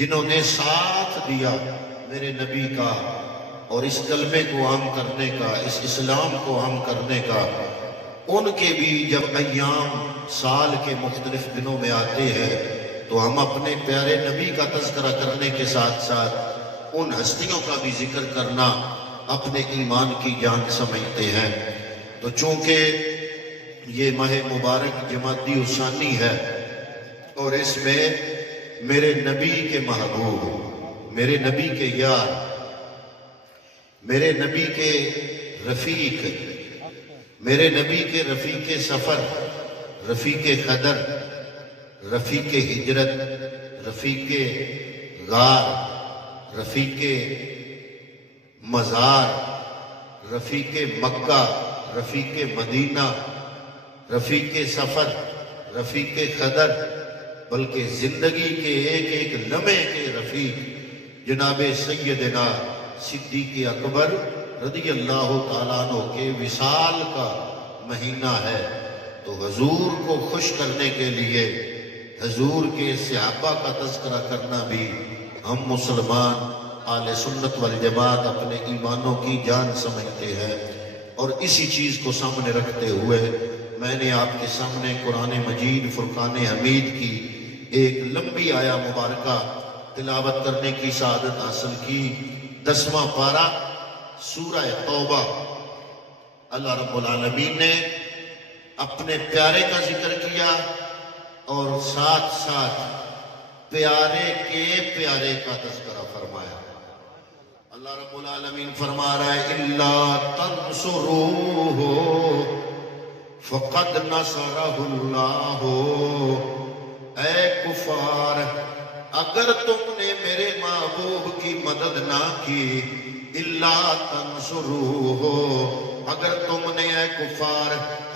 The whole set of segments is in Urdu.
جنہوں نے ساتھ دیا میرے نبی کا اور اس کلمے کو عام کرنے کا، اس اسلام کو عام کرنے کا، ان کے بھی جب ایام سال کے مختلف دنوں میں آتے ہیں تو ہم اپنے پیارے نبی کا تذکرہ کرنے کے ساتھ ساتھ ان ہستیوں کا بھی ذکر کرنا اپنے ایمان کی جان سمجھتے ہیں۔ تو چونکہ یہ ماہ مبارک جمادی الثانی ہے اور اس میں میرے نبی کے محبوب، میرے نبی کے یار، میرے نبی کے رفیق، میرے نبی کے رفیق سفر، رفیق قدر، رفیق ہجرت، رفیق غار، رفیق مزار، رفیق مکہ، رفیق مدینہ، رفیق سفر، رفیق قدر، بلکہ زندگی کے ایک ایک لمحے کے رفیق جناب سیدنا صدیق اکبر رضی اللہ تعالیٰ عنہ کے وصال کا مہینہ ہے۔ تو حضور کو خوش کرنے کے لیے حضور کے صحابہ کا تذکرہ کرنا بھی ہم مسلمان اہل سنت والجماعت اپنے ایمانوں کی جان سمجھتے ہیں۔ اور اسی چیز کو سامنے رکھتے ہوئے میں نے آپ کے سامنے قرآن مجید فرقان حمید کی ایک لمبی آیا مبارکہ تلاوت کرنے کی سعادت حاصل کی۔ 10واں پارہ سورہ توبہ۔ اللہ رب العالمین نے اپنے پیارے کا ذکر کیا اور ساتھ ساتھ پیارے کے پیارے کا تذکرہ فرمایا۔ اللہ رب العالمین فرما رہا ہے اِلَّا تَنْصُرُوهُ فَقَدْ نَصَرَهُ اللَّهُ۔ اے کفار، اگر تم نے میرے محبوب کی مدد نہ کی، اِلَّا تَنْصُرُوهُ، اگر تم نے اے کفار،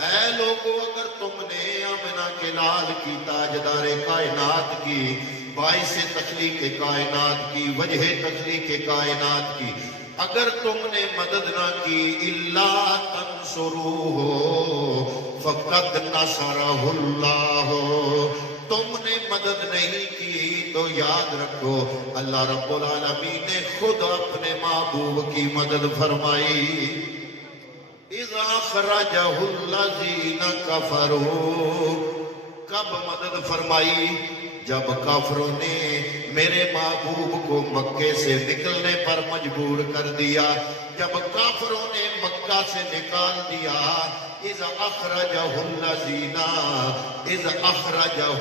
اے لوگو، اگر تم نے آمنہ کے لال کی، تاجدار کائنات کی، باعث تخلیق کائنات کی، وجہ تخلیق کائنات کی، اگر تم نے مدد نہ کی، اِلَّا تَنْصُرُوهُ فَقَدْ نَصَرَهُ اللَّهُ، تم نے مدد نہیں کی تو یاد رکھو اللہ رب العالمین نے خود اپنے محبوب کی مدد فرمائی۔ اِذَا أَخْرَجَهُ الَّذِينَ كَفَرُوا، کب مدد فرمائی؟ جب کافروں نے میرے محبوب کو مکے سے نکلنے پر مجبور کر دیا، جب کافروں نے مکہ سے نکال دیا، اِذْ أَخْرَجَهُ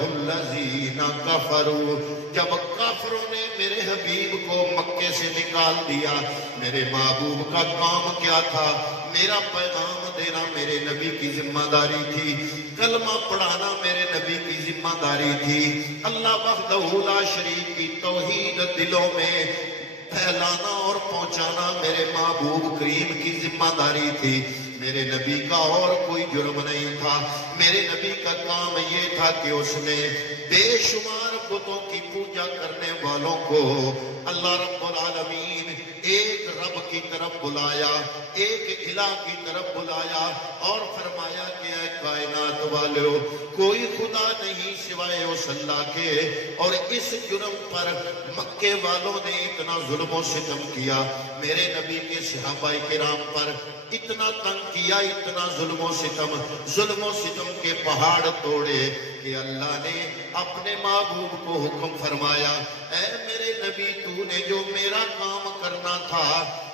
الَّذِينَ كَفَرُوا، جب کافروں نے میرے حبیب کو مکے سے نکال دیا، میرے محبوب کا کام کیا تھا؟ میرا پیغام دینا میرے نبی کی ذمہ داری تھی، کلمہ پڑھانا میرے نبی کی ذمہ داری تھی، اللہ وحدہ لا شریک کی توحید دلوں میں پھیلانا اور پہنچانا میرے محبوب کریم کی ذمہ داری تھی۔ میرے نبی کا اور کوئی جرم نہیں تھا، میرے نبی کا کام یہ تھا کہ اس نے بے شمار بتوں کی پوجا کرنے والوں کو اللہ رب العالمین ایک رب کی طرف بلایا، ایک الہ کی طرف بلایا اور فرمایا کہ اے کائنات والو، کوئی خدا نہیں سوائے اس اللہ کے، اور اس جرم پر مکے والوں نے اتنا ظلم و ستم کیا، میرے نبی کے صحابہ کرام پر اتنا تنگ کیا، اتنا ظلم و ستم کے پہاڑ توڑے کہ اللہ نے اپنے محبوب کو حکم فرمایا، اے میرے نبی، تو نے جو میرا کام کرنا تھا،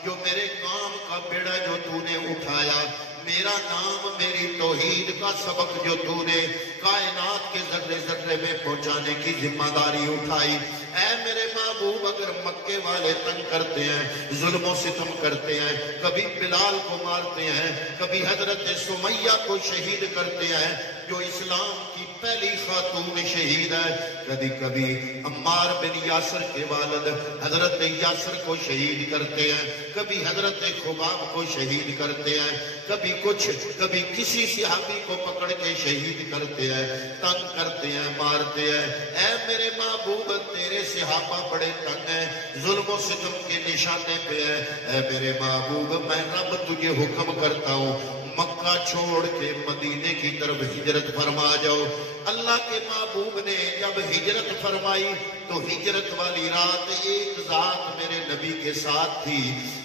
جو میرے کام کا بیڑا جو تو نے اٹھایا، میرا نام، میری توحید کا سبق جو تو نے کائنات کے ذرے ذرے میں پہنچانے کی ذمہ داری اٹھائی، اے میرے محبوب، اگر مکے والے تنگ کرتے ہیں، ظلم و ستم کرتے ہیں، کبھی بلال کو مارتے ہیں، کبھی حضرت سمیہ کو شہید کرتے ہیں جو اسلام کی پہلی خاتون شہید ہے، کبھی کبھی عمار بن یاسر کے والد حضرت یاسر کو شہید کرتے ہیں، کبھی حضرت خباب کو شہید کرتے ہیں، کبھی کچھ، کبھی کسی صحابی کو پکڑ کے شہید کرتے ہیں، تنگ کرتے ہیں، مارتے ہیں، اے میرے محبوب، تیرے صحابہ بڑے تنگ ہیں، ظلم و ستم کے نشانے پہ ہیں، اے میرے محبوب، میں رب تجھے حکم کرتا ہوں، مکہ چھوڑ کے مدینے کی طرف ہجرت فرما جاؤ۔ اللہ کے محبوب نے جب ہجرت فرمائی تو ہجرت والی رات ایک ذات میرے نبی کے ساتھ تھی،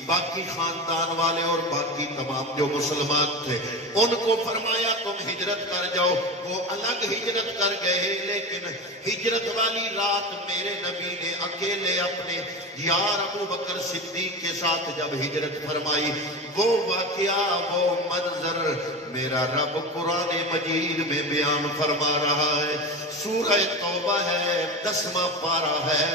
باقی خاندان والے اور باقی تمام جو مسلمان تھے ان کو فرمایا تم ہجرت کر جاؤ، وہ الگ ہجرت کر گئے، لیکن ہجرت والی رات میرے نبی نے اکیلے اپنے یار ابو بکر صدیق کے ساتھ جب ہجرت فرمائی، وہ واقعہ وہ منظر میرا رب قرآن مجید میں بیان فرما رہا ہے۔ سورہ توبہ ہے، 10واں پارہ ہے،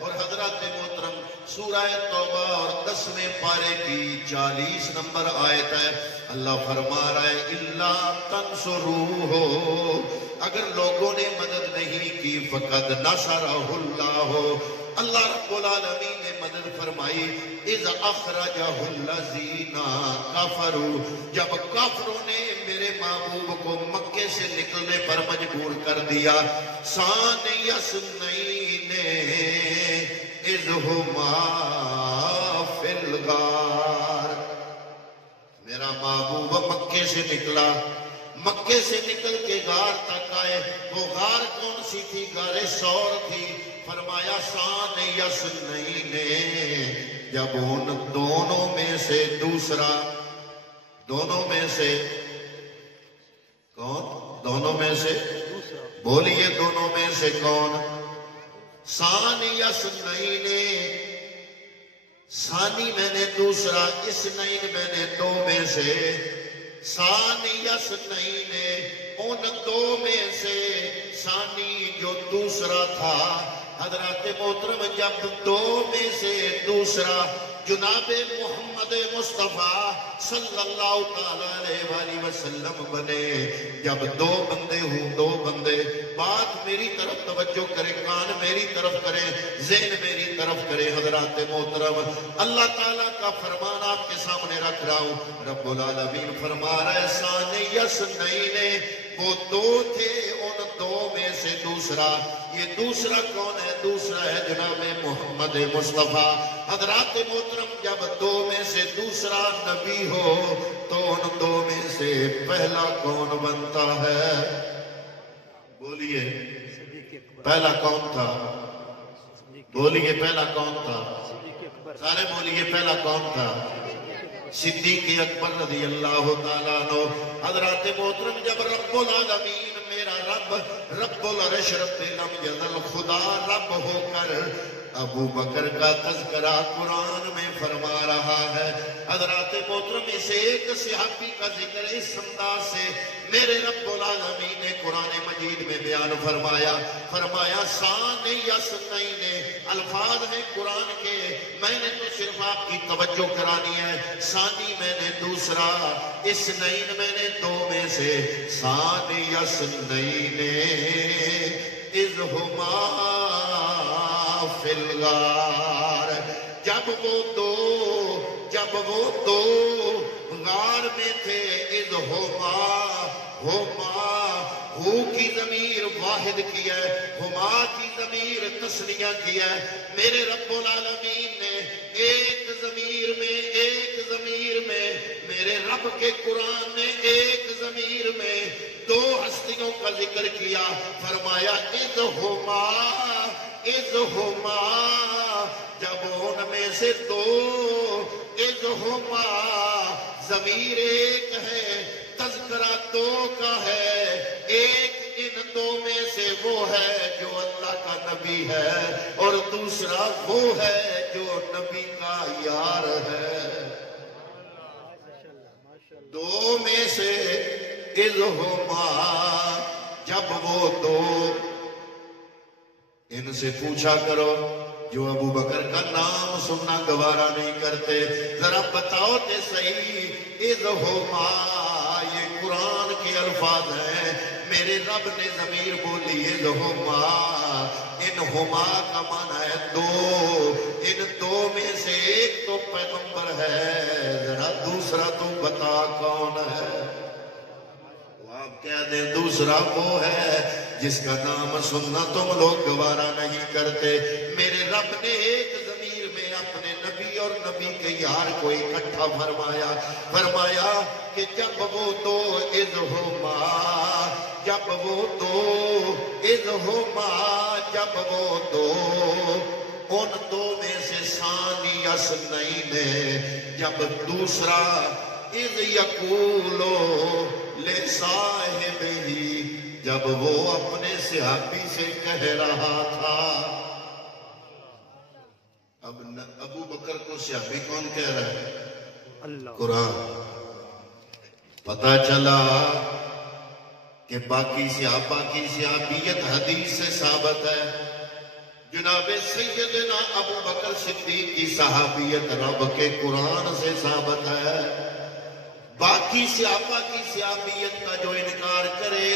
اور حضرات محترم سورہ توبہ اور 10ویں پارے کی 40 نمبر آیت ہے۔ اللہ فرما رہا ہے اِلَّا تَنْصُرُوهُ، اگر لوگوں نے مدد نہیں کی فَقَدْ نَصَرَهُ اللَّهُ، اللہ رب العالمین نے مدد فرمائی۔ اِذْ أَخْرَجَهُ الَّذِينَ كَفَرُوا، جب کافروں نے میرے محبوب کو مکے سے نکلنے پر مجبور کر دیا۔ ثَانِيَ اثْنَيْنِ اِذْ هُمَا فِي الْغَارِ، میرا محبوب مکے سے نکلا، مکے سے نکل کے غار تک آئے۔ وہ غار کون سی تھی؟ غار ثور تھی۔ فرمایا ثانیہ اثنین، جب ان دونوں میں سے دوسرا، دونوں میں سے کون؟ دونوں میں سے بولیے، دونوں میں سے کون؟ ثانیہ اثنین، ثانی میں نے دوسرا، اثنین میں نے دو میں سے، ثانیہ اثنین ان دو میں سے، ثانی جو دوسرا تھا۔ حضرات محترم جب دو میں سے دوسرا جناب محمد مصطفیٰ صلی اللہ تعالیٰ علیہ وآلہ وسلم بنے، جب دو بندے ہوں، دو بندے، بات میری طرف توجہ کریں، کان میری طرف کریں، ذہن میری طرف کریں۔ حضرات محترم اللہ تعالیٰ کا فرمان آپ کے سامنے رکھ رہا ہوں۔ رب العالمین فرما رہا ہے ثانیہ اثنین، وہ دو تھے، ان دو میں سے دوسرا۔ یہ دوسرا کون ہے؟ دوسرا ہے جناب محمد مصطفیٰ۔ حضرات محترم جب دو میں سے دوسرا نبی ہو تو ان دو میں سے پہلا کون بنتا ہے؟ بولیے پہلا کون تھا؟ بولیے پہلا کون تھا؟ سارے بولیے پہلا کون تھا؟ صدیق اکبر رضی اللہ تعالیٰ عنہ۔ حضرات محترم جب رب العالمین میرا رب العرش رب لم یزل، خدا رب ہو کر ابو بکر کا تذکرہ قرآن میں فرما رہا ہے۔ حضرات محترم اسے ایک صحابی کا ذکر اس انداز سے میرے رب العالمین نے قرآن مجید میں بیان فرمایا۔ فرمایا ثانیہ اثنین، الفاظ ہیں قرآن کے، میں نے تو صرف آپ کی توجہ کرانی ہے۔ ثانی میں نے دوسرا، اثنین میں نے دو میں سے، ثانیہ اثنین اذ ہما فی الغار، جب وہ دو غار میں تھے، اذ ہما ہو کی ضمیر واحد کی ہے، ہما کی ضمیر تثنیہ کی ہے۔ میرے رب العالمین نے ایک ضمیر میں میرے رب کے قرآن نے ایک ضمیر میں دو ہستیوں کا ذکر کیا۔ فرمایا اذ ہما، جب ان میں سے دو، اذ ہما ضمیر ایک ہے، تذکرہ دو کا ہے، ایک ان دو میں سے وہ ہے جو اللہ کا نبی ہے، اور دوسرا وہ ہے جو نبی کا یار ہے۔ دو میں سے اذ ہما، جب وہ دو، ان سے پوچھا کرو جو ابو بکر کا نام سننا گوارا نہیں کرتے، ذرا بتاؤ تے صحیح، اذ ہما یہ قرآن کے الفاظ ہیں، میرے رب نے ضمیر بولی اذ ہما، ان ہما کا معنی ہے دو، ان دو میں سے ایک تو پیغمبر ہے، ذرا دوسرا تو بتا کون ہے؟ کہہ دیں دوسرا وہ ہے جس کا نام سننا تم لوگ گوارا نہیں کرتے. میرے رب نے ایک ضمیر میں اپنے نبی اور نبی کے یار کو اکٹھا فرمایا کہ جب وہ دو اذہما جب وہ دو ان دو میں سے ثانی اثنین جب دوسرا اذ یقولو لصاحبہ جب وہ اپنے صحابی سے کہہ رہا تھا. اب ابو بکر کو صحابی کون کہہ رہا ہے؟ اللہ. قرآن. پتہ چلا کہ باقی صحابہ کی صحابیت حدیث سے ثابت ہے. جناب سیدنا ابو بکر صدیق کی صحابیت رب کے قرآن سے ثابت ہے. باقی صحابہ کی صحابیت کا جو انکار کرے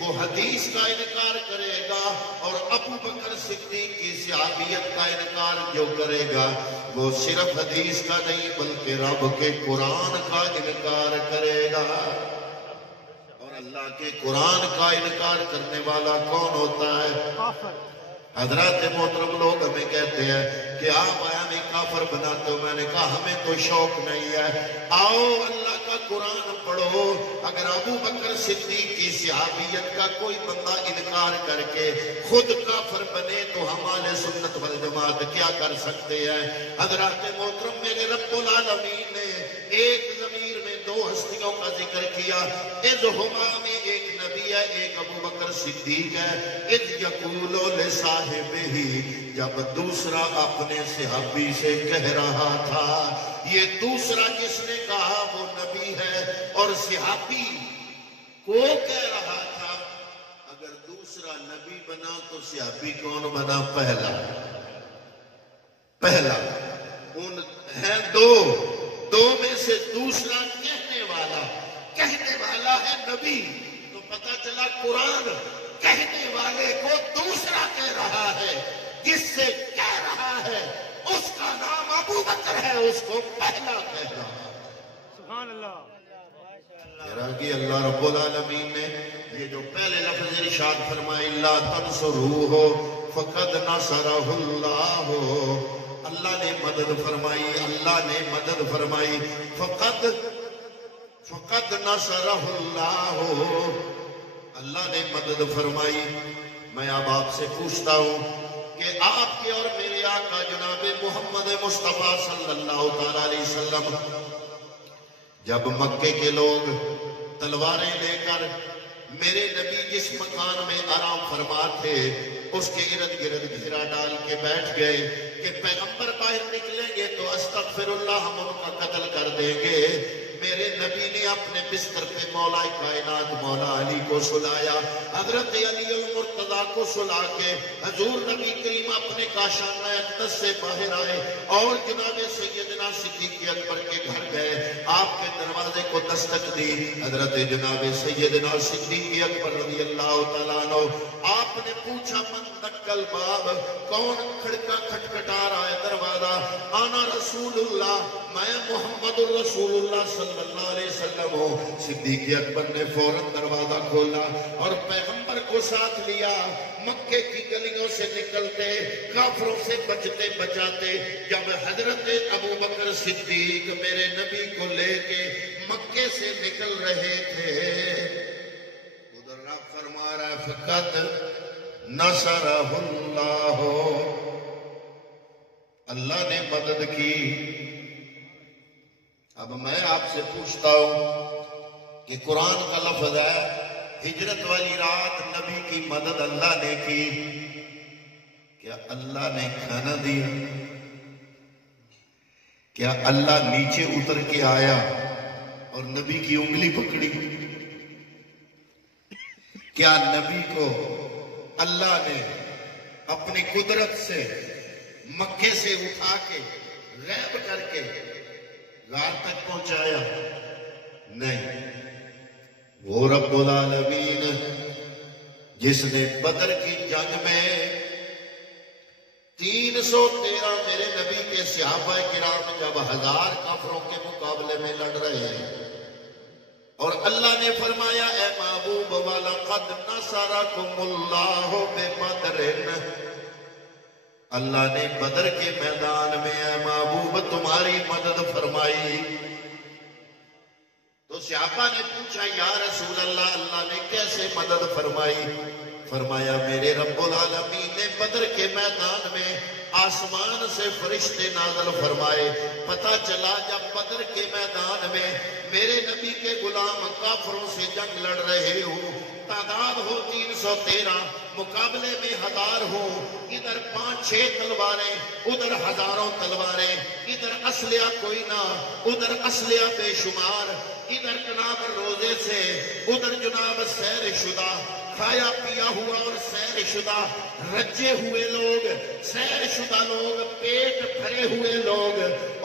وہ حدیث کا انکار کرے گا، اور ابو بکر صدیق کی صحابیت کا انکار جو کرے گا وہ صرف حدیث کا نہیں بلکہ رب کے قرآن کا انکار کرے گا. اور اللہ کے قرآن کا انکار کرنے والا کون ہوتا ہے؟ کافر. حضرات محترم لوگ ہمیں کہتے ہیں کہ آپ ہمیں کافر بناتے ہو. میں نے کہا ہمیں تو شوق نہیں ہے. آؤ اللہ کا قرآن پڑھو. اگر ابو بکر صدیق کی صحابیت کا کوئی بندہ انکار کر کے خود کافر بنے تو ہم اہل سنت والجماعت کیا کر سکتے ہیں؟ حضرات محترم میرے رب العالمین نے ایک ضمیر میں دو ہستیوں کا ذکر کیا. اذہما میں ایک نبی ہے، ایک ابو بکر صدیق ہے. اذ یقولو لصاحبہ جب دوسرا اپنے صحابی سے کہہ رہا تھا. یہ دوسرا جس نے کہا وہ نبی ہے اور صحابی کو کہہ رہا تھا. اگر دوسرا نبی بنا تو صحابی کون بنا؟ پہلا. ان ہیں دو میں سے دوسرا کہنے والا ہے نبی. تو پتہ چلا قرآن کہنے والے کو دوسرا کہہ رہا ہے. جس سے کہہ رہا ہے اس کا نام ابو بکر ہے، اس کو پہلا کہہ رہا ہے. سبحان اللہ. اللہ رب العالمین نے یہ جو پہلے لفظ ارشاد فرمائے لا تنصروہ فقد نصرہ اللہ. اللہ نے مدد فرمائی، فقد نصرہ اللہ. اللہ نے مدد فرمائی. میں اب آپ سے پوچھتا ہوں کہ آپ کے اور میرے آقا جناب محمد مصطفیٰ صلی اللہ تعالیٰ علیہ وسلم جب مکے کے لوگ تلواریں لے کر میرے نبی جس مکان میں آرام فرما تھے اس کے ارد گرد گھیرا ڈال کے بیٹھ گئے کہ پیغمبر باہر نکلیں گے تو استغفر اللہ ہم ان کا قتل کر دیں گے. میرے نبی نے اپنے بستر پہ مولا کائنات مولا علی کو سلایا. حضرت علی المرتضیٰ کو سلا کے حضور نبی کریم اپنے کاشانہ اقدس سے باہر آئے اور جناب سیدنا صدیق اکبر کے گھر گئے. آپ کے دروازے کو دستک دی. حضرت جناب سیدنا صدیق اکبر رضی اللہ تعالیٰ عنہ آپ نے پوچھا من دکل باب، کون کھڑکا کھٹکھٹا رہا ہے دروازہ؟ آنا رسول اللہ، میں محمد الرسول اللہ صلی اللہ علیہ وسلم ہوں. صدیق اکبر نے فوراً دروازہ کھولا اور پیغمبر کو ساتھ لیا. مکے کی گلیوں سے نکلتے کافروں سے بچتے بچاتے جب حضرت ابو بکر صدیق میرے نبی کو لے کے مکے سے نکل رہے تھے ادھر رب فرما رہا ہے فقط نصرہ اللہ. اللہ نے مدد کی. اب میں آپ سے پوچھتا ہوں کہ قرآن کا لفظ ہے ہجرت والی رات نبی کی مدد اللہ نے کی. کیا اللہ نے کھانا دیا؟ کیا اللہ نیچے اتر کے آیا اور نبی کی انگلی پکڑی؟ کیا نبی کو اللہ نے اپنی قدرت سے مکے سے اٹھا کے غیب کر کے غار تک پہنچایا؟ نہیں. وہ رب العالمین جس نے بدر کی جنگ میں 313 میرے نبی کے صحابہ کرام جب 1000 کافروں کے مقابلے میں لڑ رہے ہیں اور اللہ نے فرمایا اے محبوب وَلَقَدْ نَصَرَكُمُ اللَّهُ بِبَدْرٍ، اللہ نے بدر کے میدان میں اے محبوب تمہاری مدد فرمائی۔ تو صحابہ نے پوچھا یا رسول اللہ، اللہ نے کیسے مدد فرمائی؟ فرمایا میرے رب العالمین نے بدر کے میدان میں آسمان سے فرشتے نازل فرمائے۔ پتہ چلا جب بدر کے میدان میں میرے نبی کے غلام کافروں سے جنگ لڑ رہے ہو، تعداد ہو 313، مقابلے میں 1000 ہو، ادھر 5-6 تلواریں، ادھر ہزاروں تلواریں، ادھر اسلحہ کوئی نہ، ادھر اسلحہ بے شمار، ادھر جناب روزے سے، ادھر جناب سیر شدہ، کھایا پیا ہوا اور سیر شدہ، رجے ہوئے لوگ، سیر شدہ لوگ، پیٹ بھرے ہوئے لوگ،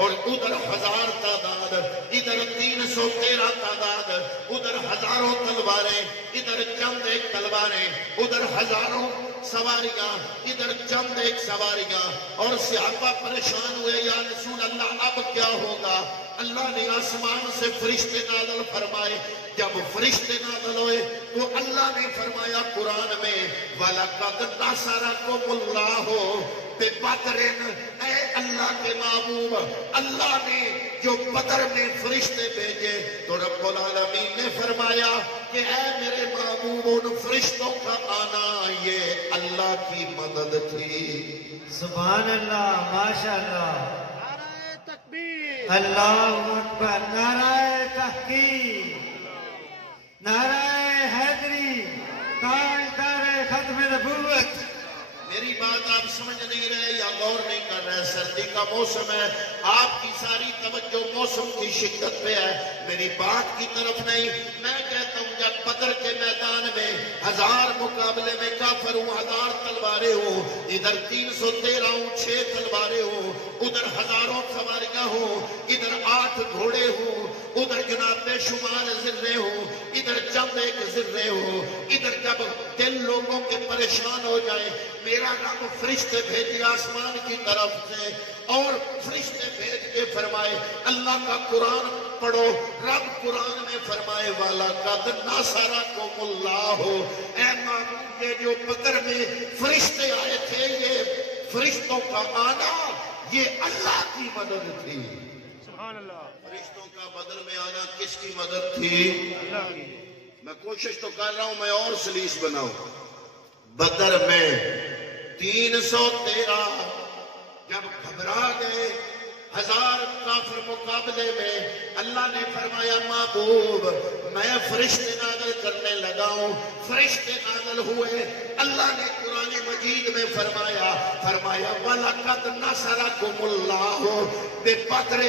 اور ادھر 1000 تعداد، ادھر 313 تعداد، ادھر ہزاروں تلواریں، ادھر چند ایک تلواریں، ادھر ہزاروں سواریاں، ادھر چند ایک سواریاں، اور صحابہ پریشان ہوئے یا رسول اللہ اب کیا ہوگا؟ اللہ نے آسمان سے فرشتے نازل فرمائے۔ جب فرشتے نازل ہوئے تو اللہ نے فرمایا قرآن میں وَلَقَدْ نَصَرَكُمُ اللَّهُ بِبَدْرٍ، اے اللہ کے محبوب، اللہ نے جو بدر میں فرشتے بھیجے تو رب العالمین نے فرمایا کہ اے میرے محبوب ان فرشتوں کا آنا یہ اللہ کی مدد تھی۔ سبحان اللہ، ماشاءاللہ، اللہ اکبر، نعرہ تحقیق، نعرہ حیدری، تاجدار ختم نبوت۔ میری بات آپ سمجھ نہیں رہے یا غور نہیں کر رہے؟ سردی کا موسم ہے، آپ کی ساری توجہ موسم کی شدت پہ ہے، میری بات کی طرف نہیں۔ میں کہتا ہوں جب بدر کے میدان میں 1000 مقابلے میں کافر ہوں، 1000 تلواریں ہوں، ادھر 313 ہوں، 6 تلواریں ہوں، ادھر ہزاروں سواریاں ہوں، ادھر 8 گھوڑے ہوں، ادھر جناب بے شمار ذرے ہوں، ادھر چند ایک ذرے ہوں، ادھر جب دل لوگوں کے پریشان ہو جائے، میرا رب فرشتے بھیجے آسمان کی طرف سے، اور فرشتے بھیج کے فرمائے اللہ کا قرآن پڑھو۔ رب قرآن میں فرمائے وَلَقَدْ نَصَرَكُمُ اللَّهُ، اے محبوب یہ جو بدر میں فرشتے آئے تھے، یہ فرشتوں کا آنا یہ اللہ کی مدد تھی۔ سبحان اللہ، فرشتوں کا بدر میں آنا کس کی مدد تھی؟ اللہ کی۔ میں کوشش تو کر رہا ہوں میں اور سلیس بناؤں۔ بدر میں 313 جب گھبرا گئے، 1000 کافر مقابلے میں، اللہ نے فرمایا محبوب میں فرشتے نازل کرنے لگا ہوں۔ فرشتے نازل ہوئے، اللہ نے قرآن مجید میں فرمایا وَلَقَدْ نَصَرَكُمُ اللَّهُ بِبَدْرٍ،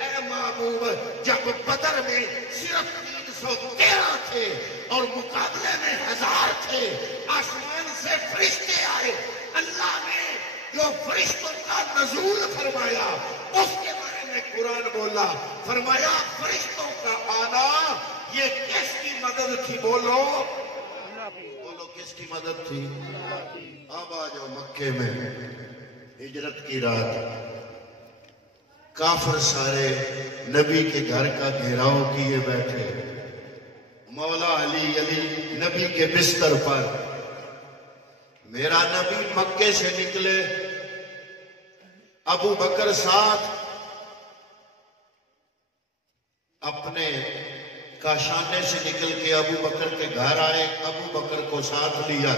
اے محبوب جب بدر میں صرف 313 تھے اور مقابلے میں 1000 تھے، آسمان سے فرشتے آئے، اللہ نے جو فرشتوں کا نزول فرمایا اس کے بارے میں قرآن بولا، فرمایا فرشتوں کا آنا یہ کس کی مدد تھی؟ بولو کس کی مدد تھی؟ اب آ جاؤ مکے میں ہجرت کی رات، کافر سارے نبی کے گھر کا گھیراؤ کیے بیٹھے، مولا علی نبی کے بستر پر، میرا نبی مکے سے نکلے، ابو بکر ساتھ، اپنے کاشانے سے نکل کے ابو بکر کے گھر آئے، ابو بکر کو ساتھ لیا۔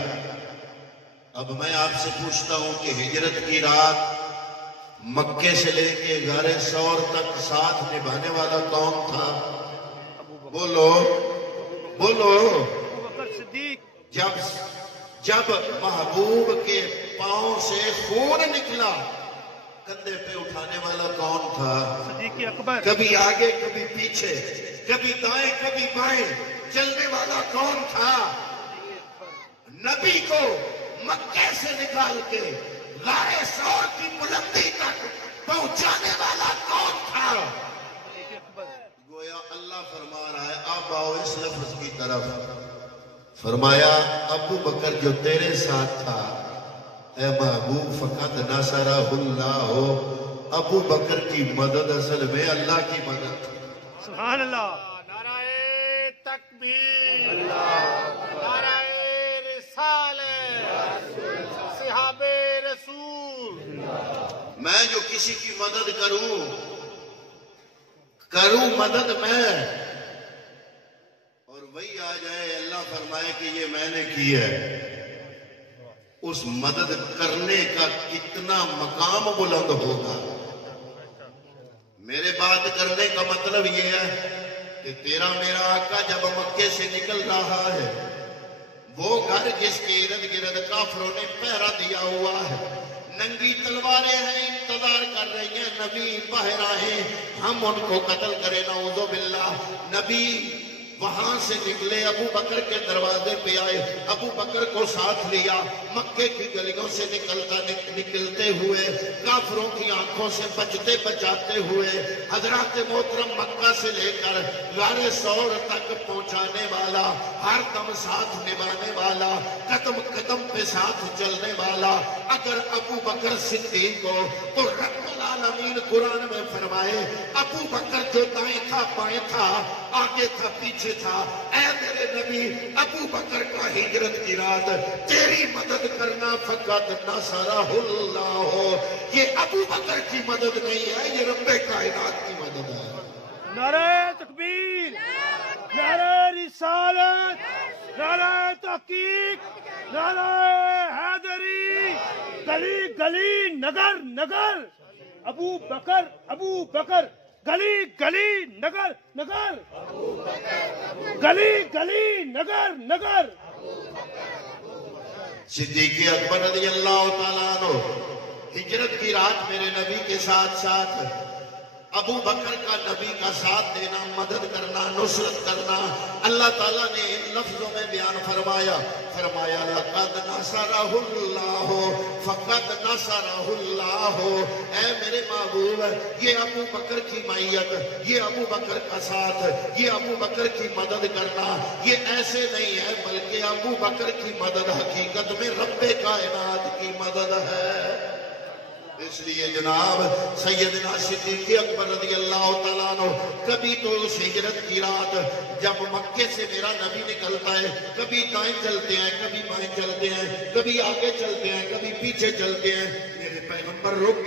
اب میں آپ سے پوچھتا ہوں کہ ہجرت کی رات مکے سے لے کے غار ثور تک ساتھ نبھانے والا کون تھا؟ بولو ابو بکر صدیق۔ جب محبوب کے پاؤں سے خون نکلا، کندھے پہ اٹھانے والا کون تھا؟ صدیق اکبر۔ کبھی آگے کبھی پیچھے، کبھی دائیں کبھی بائیں، چلنے والا کون تھا؟ نبی کو مکے سے نکال کے غار ثور کی بلندی تک پہنچانے والا کون تھا؟ گویا اللہ فرما رہا ہے، اب آؤ اس لفظ کی طرف، فرمایا ابو بکر جو تیرے ساتھ تھا، اے محبوب فقط نصرہ اللہ، ابو بکر کی مدد اصل میں اللہ کی مدد تھی۔ سبحان اللہ، نعرہ تکبیر نعرہ رسالت صحابہ رسول میں جو کسی کی مدد کروں مدد میں اور وہی آ جائے اللہ فرمائے کہ یہ میں نے کی ہے، اس مدد کرنے کا کتنا مقام بلند ہوگا۔ میرے بات کرنے کا مطلب یہ ہے کہ تیرا میرا آقا جب مکے سے نکل رہا ہے، وہ گھر جس کے ارد گرد کافروں نے پہرا دیا ہوا ہے، ننگی تلواریں ہیں، انتظار کر رہی ہیں نبی باہر آئے، ہم ان کو قتل کریں نعوذ باللہ۔ نبی وہاں سے نکلے، ابو بکر کے دروازے پہ آئے، ابو بکر کو ساتھ لیا، مکے کی گلیوں سے نکلتے ہوئے، کافروں کی آنکھوں سے بچتے بچاتے ہوئے، حضرات محترم مکہ سے لے کر غار ثور تک پہنچانے والا، ہر دم ساتھ نبھانے والا، قدم قدم پہ ساتھ چلنے والا اگر ابو بکر صدیق کو تو رب العالمین قرآن میں فرمائے ابو بکر جو دائیں تھا بائیں تھا، آگے تھا پیچھے تھا، اے میرے نبی ابو بکر کا ہجرت کی رات تیری مدد کرنا فقط نصرہ اللہ ہو، یہ ابو بکر کی مدد نہیں ہے، یہ رب کائنات کی مدد ہے۔ نعرہ تکبیر، نعرہ رسالت، نعرہ تحقیق، نعرہ حیدری، گلی گلی نگر نگر، ابو بکر گلی گلی نگر نگر، گلی گلی نگر نگر۔ صدیق اکبر رضی اللہ تعالیٰ عنہ ہجرت کی رات میرے نبی کے ساتھ ساتھ ابو بکر کا نبی کا ساتھ دینا، مدد کرنا، نصرت کرنا، اللہ تعالیٰ نے ان لفظوں میں بیان فرمایا لقد نصرہ اللہ فقد نصرہ اللہ، اے میرے محبوب یہ ابو بکر کی معیت، یہ ابو بکر کا ساتھ، یہ ابو بکر کی مدد کرنا، یہ ایسے نہیں ہے بلکہ ابو بکر کی مدد حقیقت میں رب کائنات کی مدد ہے۔ اس لیے جناب سیدنا صدیق اکبر رضی اللہ تعالیٰ عنہ کبھی تو اس ہجرت کی رات جب مکے سے میرا نبی نکلتا ہے، کبھی دائیں چلتے ہیں، کبھی بائیں چلتے ہیں، کبھی آگے چلتے ہیں، کبھی پیچھے چلتے ہیں، میرے پیغمبر رک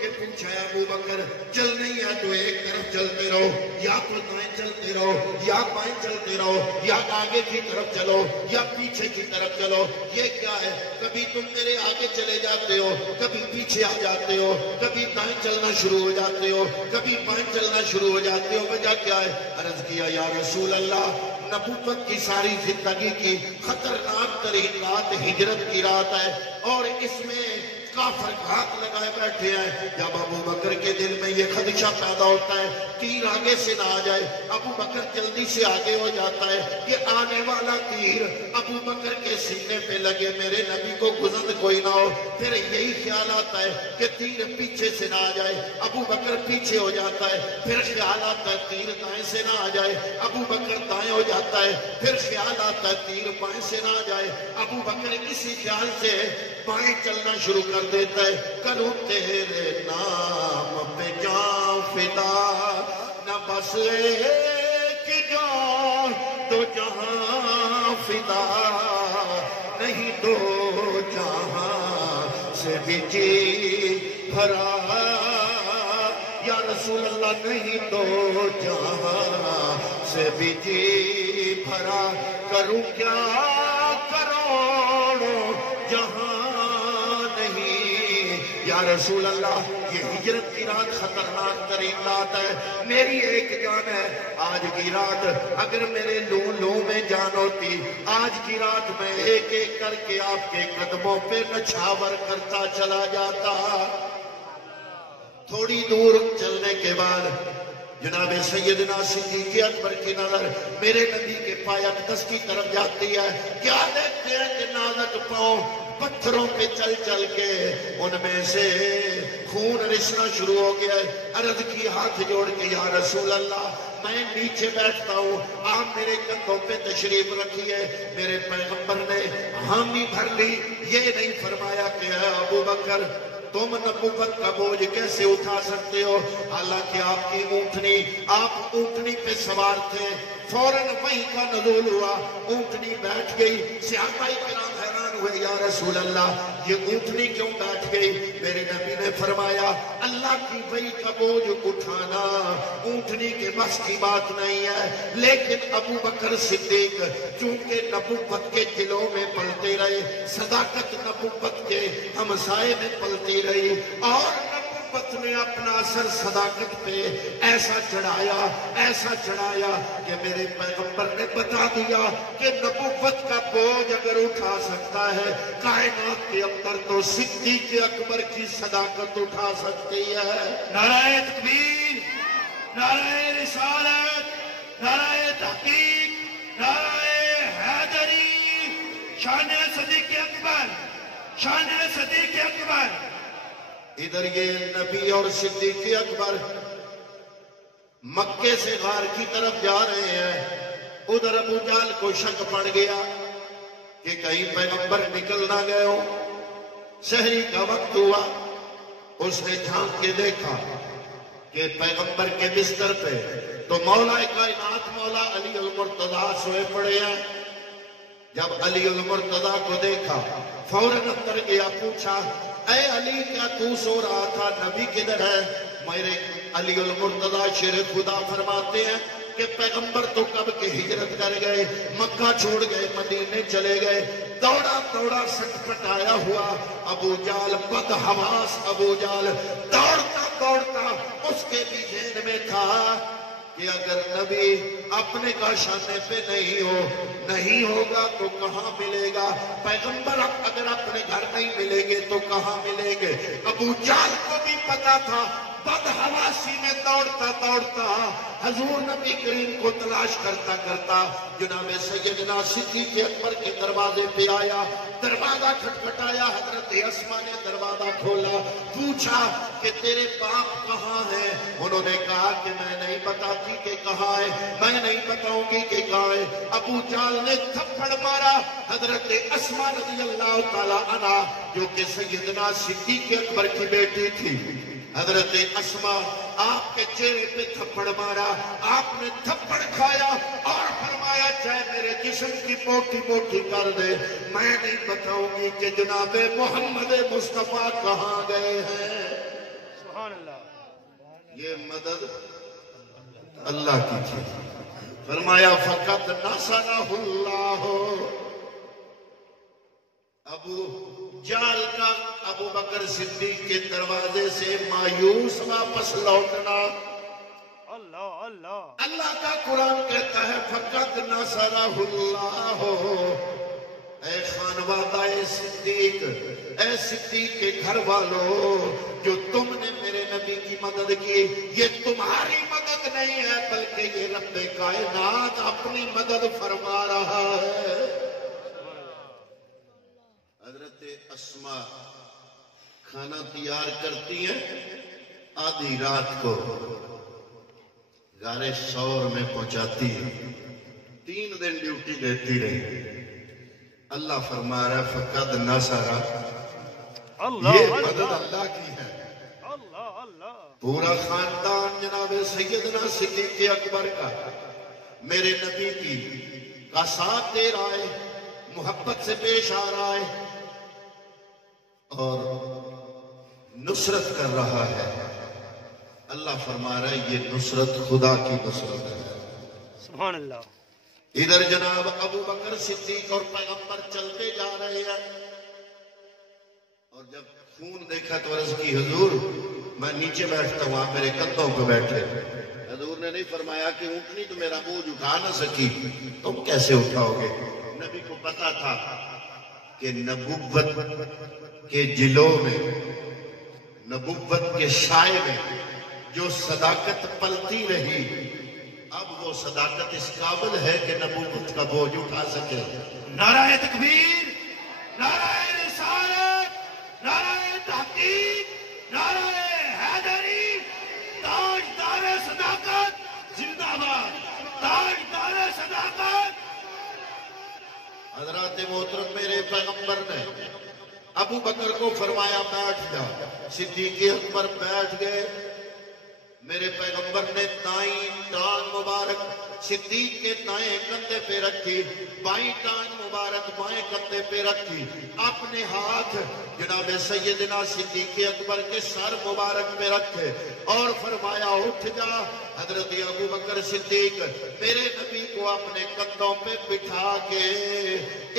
کے پوچھا ابو بکر چل نہیں ہے تو ایک طرف چلتے رہو، یا تو دائیں چلتے رہو یا بائیں چلتے رہو، یا آگے کی طرف چلو یا پیچھے کی طرف چلو، یہ کیا ہے؟ کبھی تم میرے آگے چلے جاتے ہو، کبھی پیچھے آ جاتے ہو، کبھی دائیں چلنا شروع ہو جاتے ہو، کبھی بائیں چلنا شروع ہو جاتے ہو، وجہ کیا ہے؟ عرض کیا یا رسول اللہ نبوت کی ساری زندگی کی خطرناک ترین رات ہجرت کی رات ہے، اور اس میں کافر گھات لگائے بیٹھے ہیں۔ جب ابو بکر کے دل میں یہ خدشہ پیدا ہوتا ہے تیر آگے سے نہ آ جائے، ابو بکر جلدی سے آگے ہو جاتا ہے کہ آنے والا تیر ابو بکر کے سینے پہ لگے، میرے نبی کو گزر کوئی نہ ہو۔ پھر یہی خیال آتا ہے کہ تیر پیچھے سے نہ آ جائے، ابو بکر پیچھے ہو جاتا ہے، پھر خیال آتا ہے تیر دائیں سے نہ آ جائے، ابو بکر دائیں ہو جاتا ہے، پھر خیال آتا ہے تیر بائیں سے نہ آ جائے، ابو بکر اسی خیال سے بائیں چلنا شروع کر دیتا ہے۔ کروں تیرے نام پہ جان فدا، نہ بس ایک جان تو جہاں فدا، نہیں دو جہاں سے بھی جی بھرا، یا رسول اللہ نہیں دو جہاں سے بھی جی بھرا، کروں کیا کروڑوں جہاں یا رسول اللہ۔ یہ ہجرت کی رات خطرناک ترین رات ہے، میری ایک جان ہے، آج کی رات اگر میرے لوں میں جان ہوتی، آج کی رات میں ایک ایک کر کے آپ کے قدموں پہ نچھاور کرتا چلا جاتا۔ تھوڑی دور چلنے کے بعد جناب سیدنا صدیق اکبر کی نظر میرے نبی کے پائے اقدس کی طرف جاتی ہے، کیا دیکھتے ہیں کہ نازک پاؤں پتھروں پہ چل چل کے ان میں سے خون رسنا شروع ہو گیا ہے۔ عرض کی ہاتھ جوڑ کے یا رسول اللہ میں نیچے بیٹھتا ہوں، آپ میرے کندھوں پہ تشریف رکھیے۔ میرے پیغمبر نے حامی بھر لی، یہ نہیں فرمایا کہ اے ابو بکر تم نبوت کا بوجھ کیسے اٹھا سکتے ہو؟ حالانکہ آپ کی اونٹنی، آپ اونٹنی پہ سوار تھے، فوراً وحی کا نزول ہوا، اونٹنی بیٹھ گئی۔ صحابہ کرام حیران ہوئے، یا رسول اللہ یہ اونٹنی کیوں بیٹھ گئی؟ میرے نبی نے فرمایا اللہ کی وحی کا بوجھ اٹھانا اونٹنی کے بس کی بات نہیں ہے، لیکن ابو بکر صدیق چونکہ نبوت کے دلوں میں پلتے رہے، صداقت نبوت کے ہمسائے میں پلتی رہی، اور نبوت نے اپنا اثر صداقت پہ ایسا چڑھایا کہ میرے پیغمبر نے بتا دیا کہ نبوت کا بوجھ اگر اٹھا سکتا ہے کائنات کے اندر تو صدیق اکبر کی صداقت اٹھا سکتی ہے۔ نعرہ تکبیر، نعرہ رسالت، نعرہ تحقیق، نعرہ حیدری، شان صدیق اکبر، شان صدیق اکبر۔ ادھر یہ نبی اور صدیق اکبر مکے سے غار کی طرف جا رہے ہیں، ادھر ابو جہل کو شک پڑ گیا کہ کہیں پیغمبر نکل نہ گئے ہو۔ سحری کا وقت ہوا، اس نے جھانک کے دیکھا کہ پیغمبر کے بستر پہ تو مولا کائنات مولا علی المرتضیٰ سوئے پڑے ہیں۔ جب علی المرتضیٰ کو دیکھا فوراً اندر گیا، پوچھا اے علی کیا تو سو رہا تھا؟ نبی کدھر ہے؟ میرے علی المرتضیٰ شیر خدا فرماتے ہیں کہ پیغمبر تو کب کے ہجرت کر گئے، مکہ چھوڑ گئے، مدینے چلے گئے۔ دوڑا سٹپٹایا ہوا ابو جہل، بدحواس ابو جہل دوڑتا اس کے بھی ذہن میں تھا کہ اگر نبی اپنے کاشانے پہ نہیں ہوگا تو کہاں ملے گا؟ پیغمبر اگر اپنے گھر نہیں ملیں گے تو کہاں ملیں گے؟ ابو جہل کو بھی پتا تھا، بدحواسی میں دوڑتا حضور نبی کریم کو تلاش کرتا جناب سیدنا صدیق اکبر کے دروازے پہ آیا، دروازہ کھٹکھٹایا، حضرت اسماء نے دروازہ کھولا، پوچھا کہ تیرے باپ کہاں ہیں؟ انہوں نے کہا کہ میں نہیں بتاتی کہ کہاں ہے، میں نہیں بتاؤں گی کہ کہاں ہے۔ ابو جہل نے تھپڑ مارا حضرت اسماء رضی اللہ تعالی عنہ جو کہ سیدنا صدیق اکبر کی بیٹی تھی۔ حضرت اسماء آپ کے چہرے پہ تھپڑ مارا، آپ نے تھپڑ کھایا اور فرمایا چاہے میرے جسم کی موٹی کر دے، میں نہیں بتاؤں گی کہ جناب محمد مصطفیٰ کہاں گئے ہیں۔ سبحان اللہ۔ یہ مدد اللہ کی تھی۔ فرمایا فقط نصرہ اللہ۔ ابو جہل کا ابو بکر صدیق کے دروازے سے مایوس واپس لوٹنا۔ اللہ کا قرآن کہتا ہے فقط نصرہ اللہ۔ اے خانوادہ صدیق، اے صدیق کے گھر والوں، جو تم نے میرے نبی کی مدد کی، یہ تمہاری مدد نہیں ہے بلکہ یہ رب کائنات اپنی مدد فرما رہا ہے۔ حضرت اسماء کھانا تیار کرتی ہیں، آدھی رات کو غار ثور میں پہنچاتی ہے، 3 دن ڈیوٹی دیتی رہی۔ اللہ فرما رہا ہے فقد نصرہ، یہ مدد اللہ کی ہے۔ پورا خاندان جناب سیدنا صدیق اکبر کا میرے نبی کی کا ساتھ دے رہا ہے، محبت سے پیش آ رہا ہے اور نصرت کر رہا ہے۔ اللہ فرما رہا ہے یہ نصرت خدا کی نصرت ہے۔ سبحان اللہ۔ ادھر جناب ابو بکر صدیق اور پیغمبر چلتے جا رہے ہیں، اور جب خون دیکھا تو عرض کی حضور میں نیچے بیٹھتا ہوں، آپ میرے کندھوں پہ بیٹھے۔ حضور نے نہیں فرمایا کہ اونٹنی تو میرا بوجھ اٹھا نہ سکی، تم کیسے اٹھاؤ گے؟ نبی کو پتا تھا کہ نبوت کے جلوں میں، نبوت کے سائے میں جو صداقت پلتی رہی، اب وہ صداقت اس قابل ہے کہ نبوت کا بوجھ اٹھا سکے۔ نعرہ تکبیر، نعرہ رسالت، نعرہ تحقیق، نعرہ حیدری، تاجدار صداقت زندہ باد، تاجدار صداقت۔ حضرات محترم، میرے پیغمبر نے ابو بکر کو فرمایا بیٹھ جا، صدیق اکبر بیٹھ گئے۔ میرے پیغمبر نے دائیں ٹانگ مبارک صدیق کے دائیں کندھے پہ رکھی، بائیں ٹانگ مبارک بائیں کندھے پہ رکھی، اپنے ہاتھ جناب سیدنا صدیق اکبر کے سر مبارک پہ رکھے اور فرمایا اٹھ جا۔ حضرت ابو بکر صدیق میرے نبی کو اپنے کندھوں پہ بٹھا کے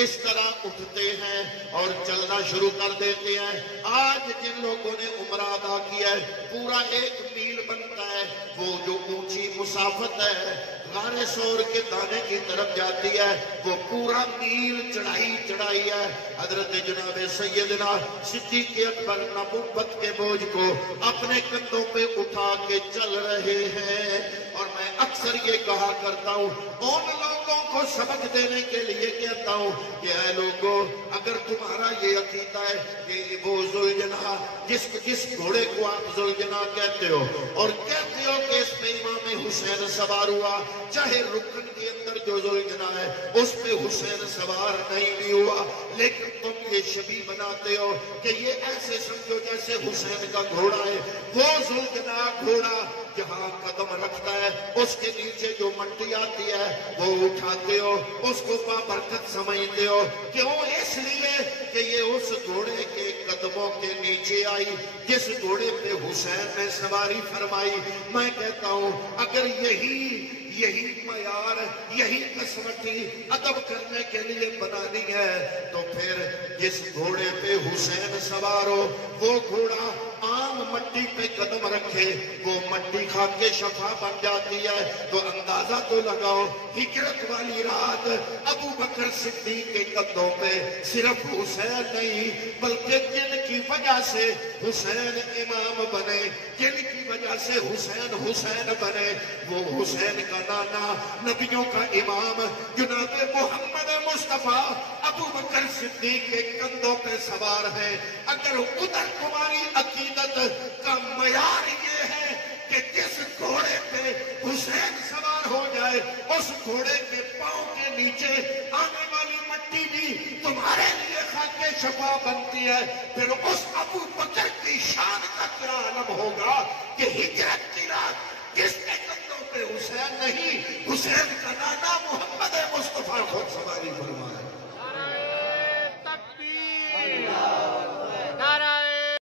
اس طرح اٹھتے ہیں اور چلنا شروع کر دیتے ہیں۔ آج جن لوگوں نے عمرہ ادا کیا ہے پورا 1 میل بنتا ہے، وہ جو اونچی مسافت ہے غار سور کے دانے کی طرف جاتی ہے، وہ پورا میل چڑھائی ہے۔ حضرت جناب سیدنا صدیق اکبر نبوت کے بوجھ کو اپنے کندھوں پہ اٹھا کے چل رہے ہیں۔ اور میں اکثر یہ کہا کرتا ہوں، ان لوگوں کو سبق دینے کے لیے کہتا ہوں کہ اے لوگوں، اگر تمہارا یہ عقیدہ ہے کہ وہ ذوالجناح جس گھوڑے کو آپ ذوالجناح کہتے ہو اور کہتے ہو کہ اس پہ امام حسین سوار ہوا، چاہے رکن کے اندر جو ذوالجناح ہے اس پہ حسین سوار نہیں بھی ہوا، لیکن تم یہ شبیہ بناتے ہو کہ یہ ایسے سمجھو جیسے حسین کا گھوڑا ہے۔ وہ ذوالجناح گھوڑا جہاں قدم رکھتا ہے اس کے نیچے جو مٹی آتی ہے وہ اٹھاتے ہو، اس کو بابرکت سمجھتے ہو۔ کیوں؟ اس لیے کہ یہ اس گھوڑے کے قدموں کے نیچے آئی جس گھوڑے پہ حسین نے سواری فرمائی۔ میں کہتا ہوں اگر یہی معیار، یہی قسمتی ادب کرنے کے لیے بنانی ہے تو پھر جس گھوڑے پہ حسین سوار ہو وہ گھوڑا عام مٹی پہ قدم رکھے، وہ مٹی کھا کے شفا بن جاتی ہے۔ تو اندازہ تو لگاؤ ہجرت والی رات ابو بکر صدیق کے قدموں پہ صرف حسین نہیں بلکہ جن کی وجہ سے حسین امام بنے، جن کی وجہ سے حسین بنے، وہ حسین کا نانا نبیوں کا امام جناب محمد مصطفیٰ ابو بکر صدیق کے کندھوں پہ سوار ہے۔ اگر ادھر تمہاری عقیدت کا معیار یہ ہے کہ جس گھوڑے پہ حسین سوار ہو جائے اس گھوڑے کے پاؤں کے نیچے آنے والی مٹی بھی تمہارے لیے خاک شفا بنتی ہے، پھر اس ابو بکر کی شان کا کیا عالم ہوگا کہ ہجرت کی رات جس کے کندھوں پہ حسین نہیں، حسین کا نانا